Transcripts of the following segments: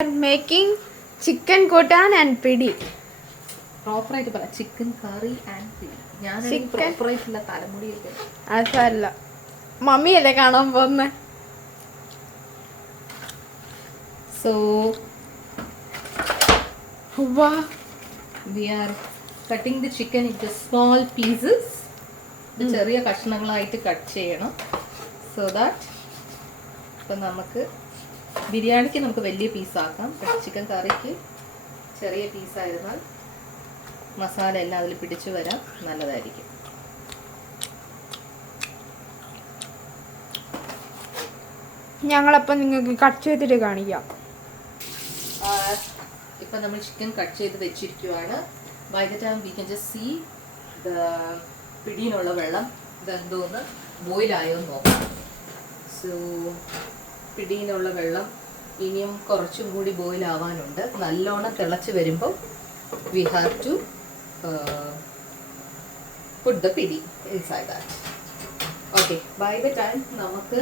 Making chicken kotan and pidi. പ്രോപ്പറായിട്ട് പറ chicken curry and പിടി. ഞാനാണെങ്കിൽ പ്രോപ്പറായിട്ടില്ല തലമുടിയൊക്കെ. അതല്ല മമ്മിയല്ലേ കാണാൻ പോകുന്നെ. So we are cutting the chicken into small pieces. ഇത് ചെറിയ കഷ്ണങ്ങളായിട്ട് കട്ട് ചെയ്യണം. സോ ദാറ്റ് ഇപ്പം നമുക്ക് ബിരിയാണിക്ക് നമുക്ക് വലിയ പീസാക്കാം. പക്ഷേ ചിക്കൻ കറിക്ക് ചെറിയ പീസായിരുന്നാൽ മസാല എല്ലാം അതിൽ പിടിച്ചു വരാൻ നല്ലതായിരിക്കും. ഞങ്ങളപ്പം നിങ്ങൾക്ക് കട്ട് ചെയ്തിട്ട് കാണിക്കാം. ഇപ്പം നമ്മൾ ചിക്കൻ കട്ട് ചെയ്ത് വെച്ചിരിക്കുവാണ്. By the time we can just see the പിടിയിലുള്ള വെള്ളം ഇതെന്തോന്ന് ബോയിലായോ എന്ന് നോക്കാം. സോ പിടിയിലുള്ള വെള്ളം ഇനിയും കുറച്ചും കൂടി ബോയിലാവാനുണ്ട്. നല്ലോണം തിളച്ച് വരുമ്പോൾ we have to put the pidi inside that. Okay, by the time നമുക്ക്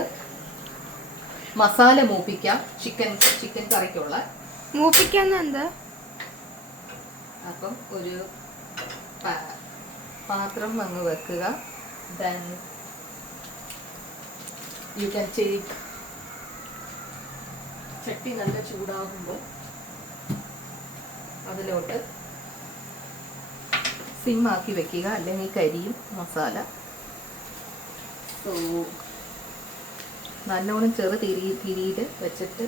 മസാല മൂപ്പിക്കാം. ചിക്കൻ കറിക്കുള്ള മൂപ്പിക്കാന്ന് എന്താ? അപ്പം ഒരു പാത്രം അങ്ങ് വെക്കുക. then you can take ചട്ടി നല്ല ചൂടാകുമ്പോൾ അതിലോട്ട് സിമ്മാക്കി വെക്കുക, അല്ലെങ്കിൽ കരിയും മസാല. സോ നല്ലോണം തിരിയിൽ വെച്ചിട്ട്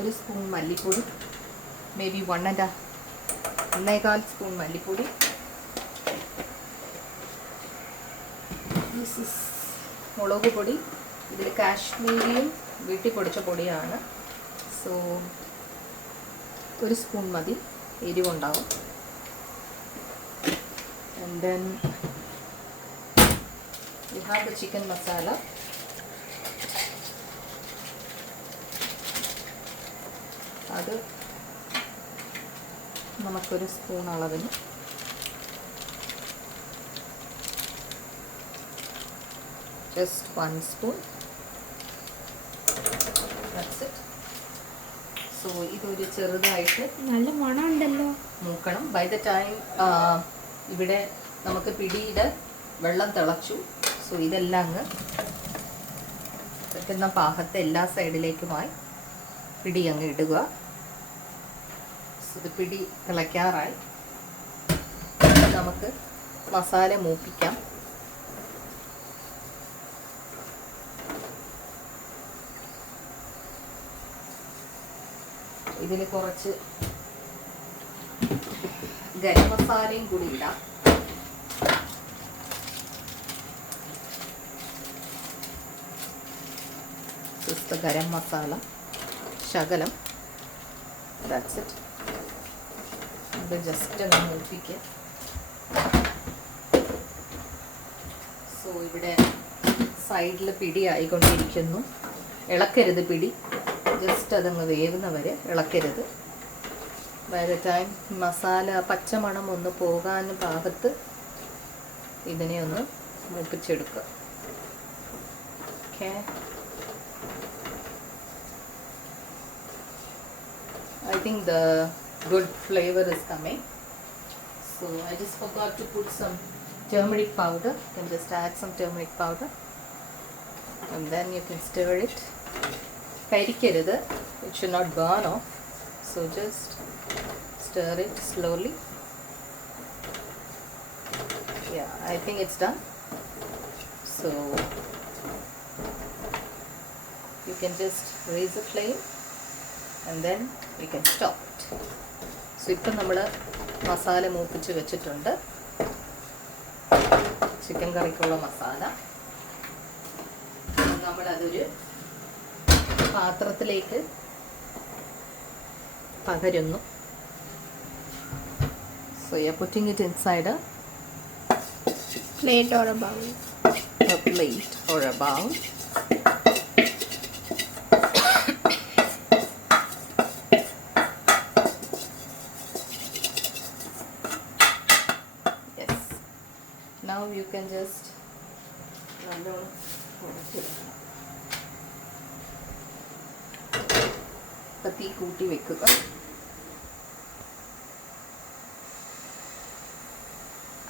ഒരു സ്പൂൺ മല്ലിപ്പൊടി, മേ ബി 1.5 സ്പൂൺ മല്ലിപ്പൊടി, മുളക് പൊടി. ഇതിൽ കാശ്മീരിയും വീട്ടിൽ പൊടിച്ച പൊടിയാണ്. സോ ഒരു സ്പൂൺ മതി, എരിവുണ്ടാവും. and then we have the chicken masala. അത് നമുക്കൊരു സ്പൂൺ അളവിന് just 1 spoon. That's it. So ഇതൊരു ചെറുതായിട്ട് നല്ല മണമുണ്ടല്ലോ മൂക്കണം. ബൈ ദ ടൈം ഇവിടെ നമുക്ക് പിടിയിൽ വെള്ളം തിളച്ചു. സോ ഇതെല്ലാം അങ്ങ് പറ്റുന്ന പാകത്തെ എല്ലാ സൈഡിലേക്കുമായി പിടി അങ്ങ് ഇടുക. സോ ഇത് പിടി തിളയ്ക്കാറായി. നമുക്ക് മസാല മൂപ്പിക്കാം. ഇതിൽ കുറച്ച് ഗരം മസാലയും കൂടി ഇടാം. ഗരം മസാല ശകലം. That's it. അത് ജസ്റ്റ് ഒന്ന് മൂപ്പിക്കുക. സോ ഇവിടെ സൈഡിൽ പിടി ആയിക്കൊണ്ടിരിക്കുന്നു. ഇളക്കരുത് പിടി, ജസ്റ്റ് അതങ്ങ് വേവുന്ന വരെ ഇളക്കരുത്. ബൈ ദ ടൈം മസാല പച്ചമണം ഒന്ന് പോകാൻ പാകത്ത് ഇതിനെ ഒന്ന് മൂപ്പിച്ചെടുക്കുക. Okay, I think the good flavor is coming. So I just forgot to put some turmeric powder. You can just add some turmeric powder and then you can stir it. കരിക്കരുത്, it should not burn off. So just stir it slowly. Yeah, I think it's done. So you can just raise the flame and then we can stop it. So ഇപ്പം നമ്മൾ മസാല മൂപ്പിച്ച് വെച്ചിട്ടുണ്ട്. Chicken കറിക്കുള്ള masala നമ്മളതൊരു പാത്രത്തിലേക്ക് പകരുന്നു. So you're putting it inside a plate or a bowl. A plate or a bowl. Yes. Now you can just ഉറക്ക തീ കൂട്ടി വെക്കുക.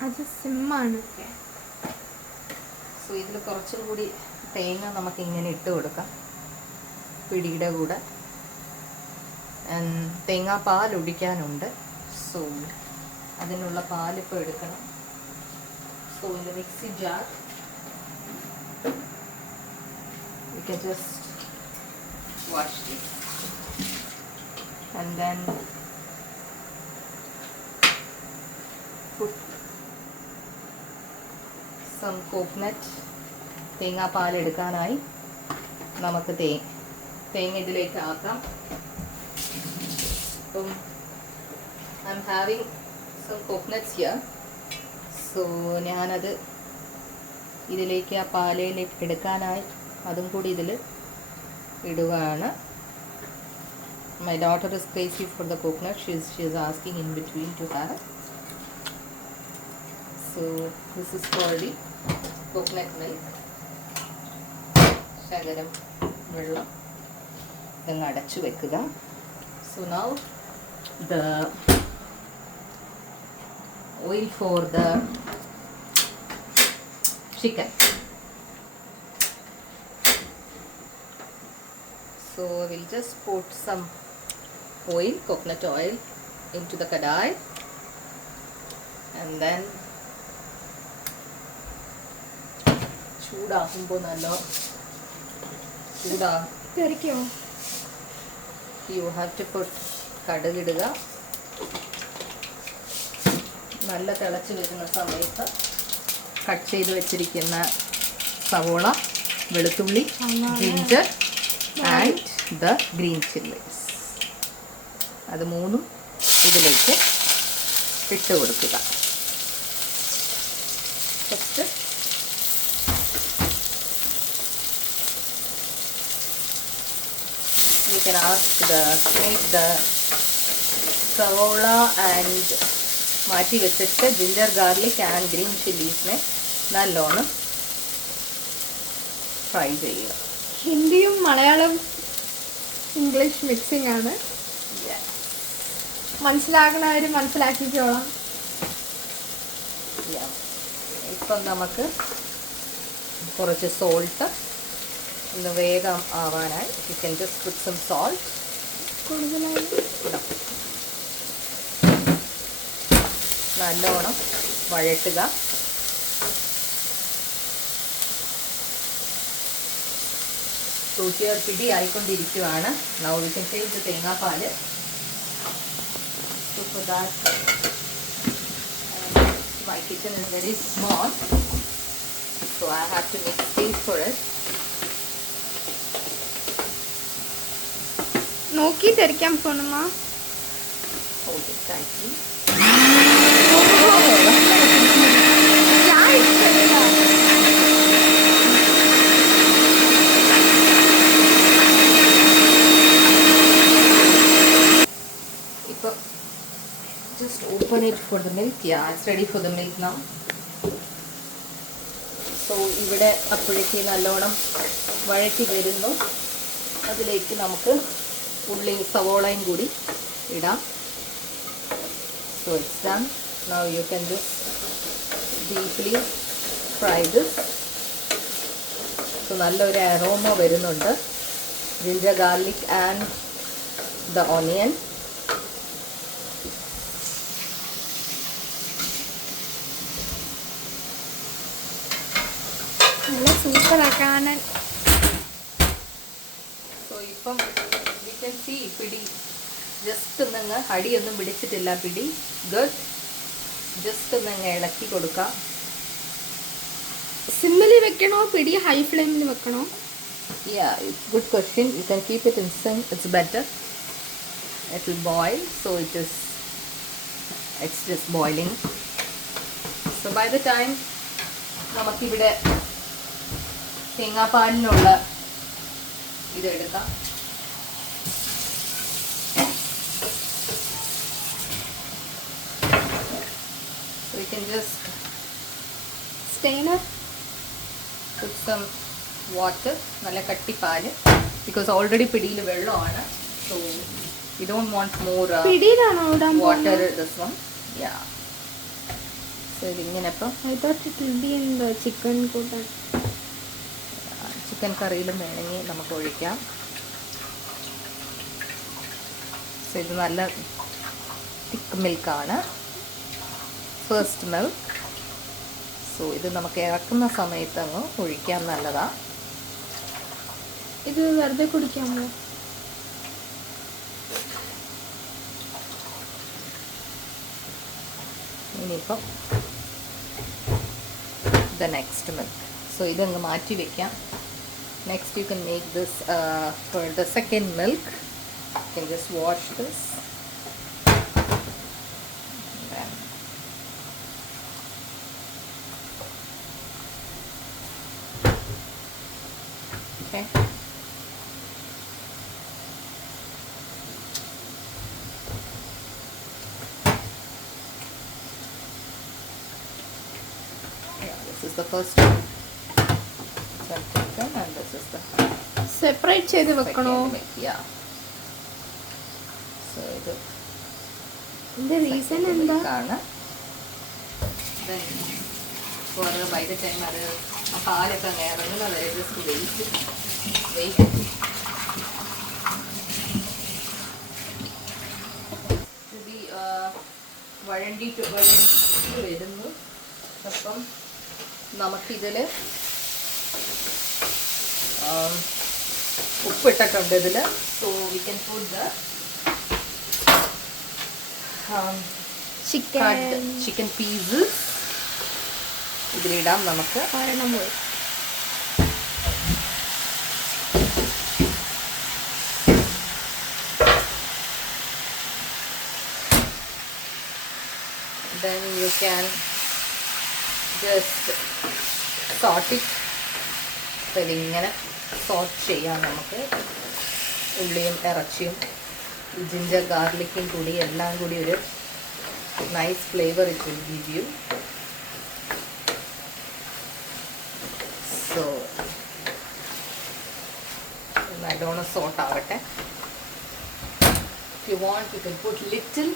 അത് സിമ്മാണ്. സോ ഇതിൽ കുറച്ചും കൂടി തേങ്ങ നമുക്ക് ഇങ്ങനെ ഇട്ട് കൊടുക്കാം പിടിയുടെ കൂടെ. തേങ്ങാപ്പാൽ ഒഴിക്കാനുണ്ട്. സോ അതിനുള്ള പാലിപ്പോൾ എടുക്കണം. So in the mixing jar we can just wash this and then put some coconut. തേങ്ങാപ്പാൽ എടുക്കാനായി നമുക്ക് തേങ്ങ ഇതിലേക്ക് ആക്കാം. അപ്പം I'm having some coconuts here. So ഞാനത് ഇതിലേക്ക് ആ പാലയിലേക്ക് എടുക്കാനായി അതും കൂടി ഇതിൽ ഇടുകയാണ്. My daughter is crazy for the coconut. She is asking in between to have. So this is for the coconut milk. ശകലം വെള്ളം ഇതങ്ങ് അടച്ചു വെക്കുക. So now the oil for the chicken. So we'll just put some oil, coconut oil, into the kadai, and then ചൂടാക്കുമ്പോൾ നല്ല തെറിക്കോ? You have to put കടുകിടുക. നല്ല തിളച്ച് വരുന്ന സമയത്ത് കട്ട് ചെയ്ത് വെച്ചിരിക്കുന്ന സവോള, വെളുത്തുള്ളി, ginger and the green chillies അത് മൂന്നും ഇതിലേക്ക് ഇട്ട് കൊടുക്കുക. First you can make the സവോള ആൻഡ് മാറ്റി വെച്ചിട്ട് ജിഞ്ചർ ഗാർലിക് ആൻഡ് ഗ്രീൻ ചില്ലീസിനെ നല്ലോണം ഫ്രൈ ചെയ്യുക. ഹിന്ദിയും മലയാളം ഇംഗ്ലീഷ് മിക്സിംഗ് ആണ്. മനസ്സിലാക്കണവർ മനസ്സിലാക്കിക്കോളാം. ഇപ്പം നമുക്ക് കുറച്ച് സോൾട്ട് ഒന്ന് വേഗം ആവാനായി you can just put some salt. കൂടുതലായി നല്ലോണം വഴറ്റുക. കൂട്ടിയ പിടി ആയിക്കൊണ്ടിരിക്കുകയാണ്. Now we can take the തേങ്ങാപ്പാൽ. So for that my kitchen is very small, so I have to make space for it. നോക്കി തെറിക്കാൻ പോണമ്മ. Hold it tightly. Ipo just open it for the milk. Yeah, it's ready for the milk now. So ഇവിടെ അപ്പോഴേക്ക് നല്ലോണം വഴറ്റി വരുന്നു. അതിലേക്ക് നമുക്ക് ഉള്ളിയും സവോളയും കൂടി ഇടാം. So it's done. Now you can just deeply fry this. So നല്ലൊരു അരോമ വരുന്നുണ്ട്. Ginger garlic and the onion. നല്ല സൂപ്പറാക്കാനൻ. So ഇപ്പം you can see പിടി ജസ്റ്റ് ഒന്നങ്ങ് അടിയൊന്നും പിടിച്ചിട്ടില്ല. പിടി ഗുഡ്. ജസ്റ്റ് ഒന്നങ്ങ് ഇളക്കി കൊടുക്കാം. സിമ്മിൽ വെക്കണോ പിടി ഹൈ ഫ്ലെയിമിൽ വെക്കണോ? Yeah, it's good question. You can keep it in sim. It's better. It will boil. So it's just boiling. So by the time നമുക്കിവിടെ തേങ്ങാപ്പാലിനുള്ള ഇത് എടുക്കാം. So you can just stainer put some water, നല്ല കട്ടിപ്പാല്, because already പിടിയിൽ വെള്ളമാണ്. So we don't want more പിടിയിലാണോ ഇടാൻ water പോകുന്നത്? this one. Yeah. So ഇതിങ്ങനെ ഇപ്പം I thought it will be in the chicken കൂട്ടാൻ. ചിക്കൻ കറിയിലും വേണമെങ്കിൽ നമുക്ക് ഒഴിക്കാം. സോ ഇത് നല്ല തിക്ക് മിൽക്കാണ്, ഫസ്റ്റ് മിൽക്ക്. സോ ഇത് നമുക്ക് ഇറക്കുന്ന സമയത്ത് അങ്ങ് ഒഴിക്കാൻ നല്ലതാണ്. ഇത് വെറുതെ കുടിക്കാമോ? ഇനിയിപ്പം ദ നെക്സ്റ്റ് മിൽക്ക്. സോ ഇതങ്ങ് മാറ്റി വയ്ക്കാം. Next you can make this for the second milk. U can just wash this. Okay. Yeah, this is the first one. Chicken and this is the separate ചെയ്ത് വെക്കണോ? second milk. Yeah. So ഇത് ഇതിന്റെ reason എന്താ? ആണ്. Then for by the time അത് ആ പാലൊക്കെ അങ്ങ് ഇറങ്ങുന്നത് വരെ just wait. ഇത് വഴണ്ടിട്ട് വരുന്നു. അപ്പം നമുക്കിതിൽ ഉപ്പിട്ടിട്ടുണ്ട് ഇതിൽ. So we can put the chicken pieces ഇതിലിടാം നമുക്ക്. ഒരെണ്ണം പോയി. Then you can just sort it. അപ്പോൾ ഇതിങ്ങനെ സോട്ട് ചെയ്യാം നമുക്ക്. ഉള്ളിയും ഇറച്ചിയും ജിഞ്ചർ ഗാർലിക്കും കൂടി എല്ലാം കൂടി ഒരു nice flavour it will give you. So നല്ലോണം സോട്ട് ആവട്ടെ. If you want, you can put little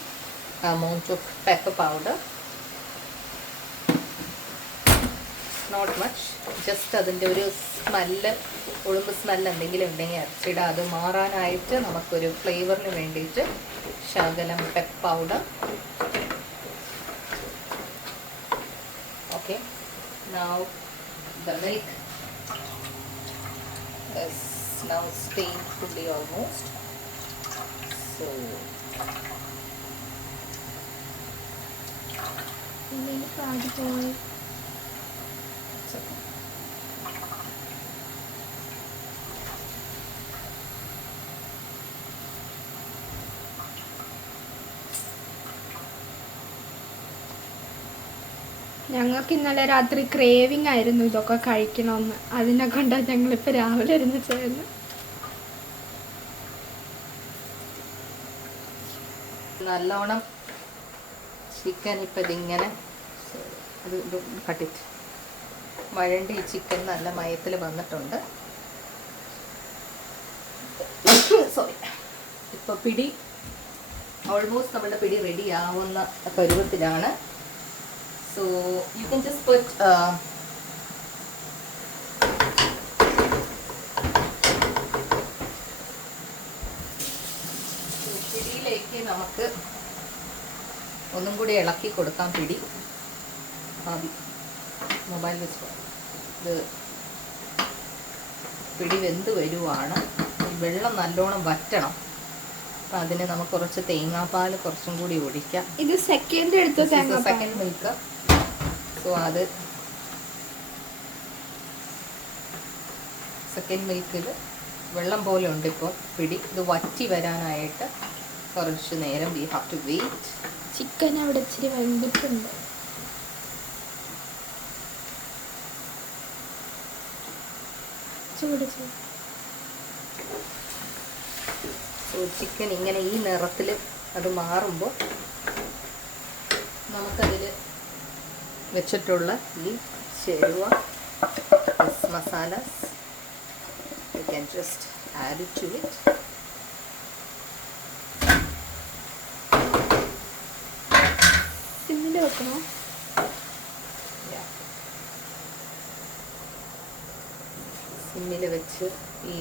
amount of pepper powder. Not much. Just അതിൻ്റെ ഒരു സ്മെല്ല്, ഉളുമ്പ് സ്മെല്ല് എന്തെങ്കിലും ഉണ്ടെങ്കിൽ ഇറച്ചിയുടെ അത് മാറാനായിട്ട് നമുക്കൊരു ഫ്ലേവറിന് വേണ്ടിയിട്ട് ശകലം pepper powder. Okay. Now the milk is now stained fully almost. So it's okay. ഞങ്ങൾക്ക് ഇന്നലെ രാത്രി ക്രേവിംഗ് ആയിരുന്നു ഇതൊക്കെ കഴിക്കണമെന്ന്. അതിനെ കൊണ്ടാണ് ഞങ്ങളിപ്പോൾ രാവിലെ ഇരുന്ന് ചെയ്യുന്നത്. നല്ലോണം ചിക്കൻ ഇപ്പം ഇതിങ്ങനെ അത് കട്ടിട്ട് വഴണ്ടി ഈ ചിക്കൻ നല്ല മയത്തിൽ വന്നിട്ടുണ്ട്. സോറി. ഇപ്പോൾ പിടി ഓൾമോസ്റ്റ് നമ്മുടെ പിടി റെഡി ആവുന്ന പരുവത്തിലാണ്. So you can just put പിടിയിലേക്ക് നമുക്ക് ഒന്നും കൂടി ഇളക്കി കൊടുക്കാം. പിടി മൊബൈൽ വെച്ച് ഇത് പിടി വെന്ത് വരുവാണ്. വെള്ളം നല്ലോണം വറ്റണം. അപ്പം അതിന് നമുക്ക് കുറച്ച് തേങ്ങാപ്പാൽ കുറച്ചും കൂടി ഒഴിക്കാം. ഇത് സെക്കൻഡ് എടുത്ത സെക്കൻഡ് മിൽക്ക്. സോ അത് സെക്കൻഡ് മിൽക്കിൽ വെള്ളം പോലെ ഉണ്ട് ഇപ്പോൾ പിടി. ഇത് വറ്റി വരാനായിട്ട് കുറച്ച് നേരം we have to wait. Chicken അവിടെ ഇച്ചിരി വെന്തിട്ടുണ്ട്. ചൂട് സോ ചിക്കൻ ഇങ്ങനെ ഈ നിറത്തിൽ അത് മാറുമ്പോൾ നമുക്കതിൽ വെച്ചിട്ടുള്ള ഈ ചേരുവ masalas you can just add it to it. വെക്കണോ? സിമ്മിൽ വെച്ച് ഈ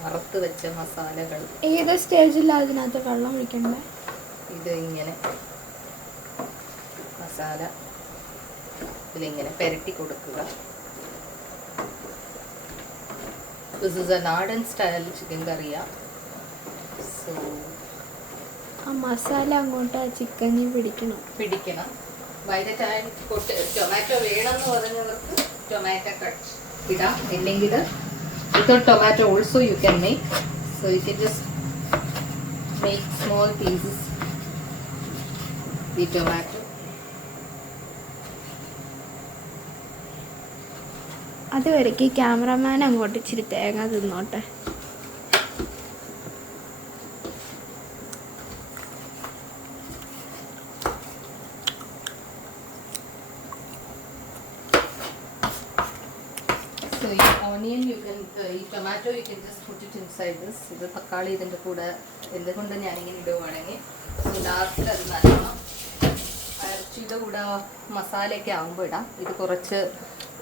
വറുത്ത് വെച്ച മസാലകൾ ഏത് സ്റ്റേജിലാണ് അതിനകത്ത് വെള്ളം ഒഴിക്കണ്ടേ? ഇത് ഇങ്ങനെ മസാല ഇതിലിങ്ങനെ പെരട്ടി കൊടുക്കുക. ദിസ് ഇസ് എ നാടൻ സ്റ്റൈൽ ചിക്കൻ കറിയാണ്. സോ ആ മസാല അങ്ങോട്ട് ചിക്കനിൽ പിടിക്കണം. ബൈ ദ ടൈം ടൊമാറ്റോ വേണമെന്ന് പറഞ്ഞവർക്ക് ടൊമാറ്റോ കട്ട് ഇടാം. ഇല്ലെങ്കിൽ without tomato also you can make. So you can just make small pieces the tomato. അതുവരയ്ക്ക് ക്യാമറമാൻ അങ്ങോട്ട് ഇച്ചിരി തേങ്ങ തിന്നോട്ടെ. So onion you can tomato you can just put it inside this. ഇത് തക്കാളി ഇതിൻ്റെ കൂടെ എന്തുകൊണ്ട് ഞാനിങ്ങനെ ഇടുവാണെങ്കിൽ ലാസ്റ്റിൽ അത് നല്ലോണം ഇറച്ചിയുടെ കൂടെ മസാലയൊക്കെ ആകുമ്പോൾ ഇടാം. ഇത് കുറച്ച്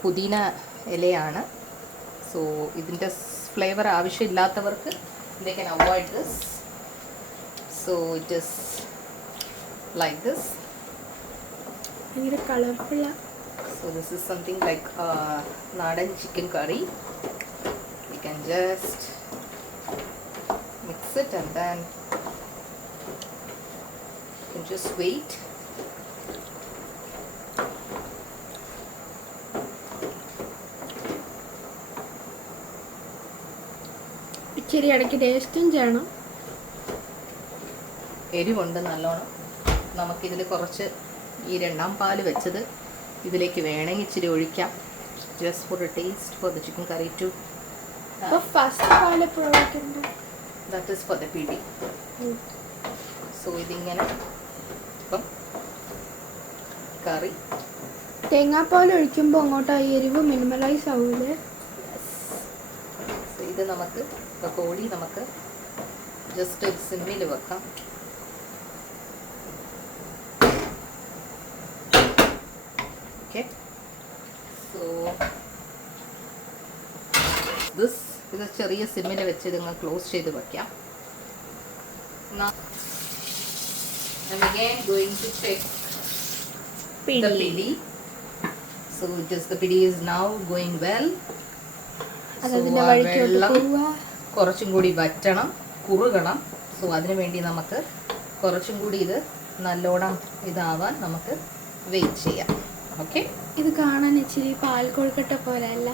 പുതിന ഇലയാണ്. സോ ഇതിൻ്റെ flavour ആവശ്യമില്ലാത്തവർക്ക് they can avoid this. So it is like this. ഭയങ്കര കളർഫുള്ളാണ്. So this is something like Nadan chicken curry. We can just mix it and then you can just wait. ഇച്ചിരി ഇടയ്ക്ക് ടേസ്റ്റും ചെയ്യണം. എരിവുണ്ട് നല്ലോണം. നമുക്കിതിൽ കുറച്ച് ഈ രണ്ടാം പാല് വെച്ചത് ഇതിലേക്ക് വേണമെങ്കിൽ ഇച്ചിരി ഒഴിക്കാം. Just for a taste for the chicken curry too. അപ്പോൾ ഫസ്റ്റ് പാൽ എപ്പോഴും ഒഴിക്കണ്ടേ? ദാറ്റ് ഈസ് ഫോർ ദ പിടി. സോ ഇതിങ്ങനെ ഇപ്പം കറി തേങ്ങാപ്പാൽ ഒഴിക്കുമ്പോൾ അങ്ങോട്ട് ആ എരിവ് മിനിമലൈസ് ആവൂലേ? ഇത് നമുക്ക് ഇപ്പോൾ കോഴി നമുക്ക് ജസ്റ്റ് ഒരു സിമ്മിൽ വെക്കാം. ഓക്കെ. സോ ഇത് ചെറിയ സിമ്മിൽ വെച്ച് നിങ്ങൾ ക്ലോസ് ചെയ്ത് വെക്കാം. I'm again going to check the pidi. So just the pidi is now going well. അതിന്റെ വഴിക്കോട്ട് പോവുക. കുറച്ചും കൂടി വറ്റണം, കുറുകണം. സോ അതിനു വേണ്ടി നമുക്ക് കുറച്ചും കൂടി ഇത് നല്ലോണം ഇതാവാൻ നമുക്ക് വെയിറ്റ് ചെയ്യാം. ഓക്കെ. ഇത് കാണാൻ ഇച്ചിരി പാൽ കൊഴുക്കട്ട പോലെ അല്ല?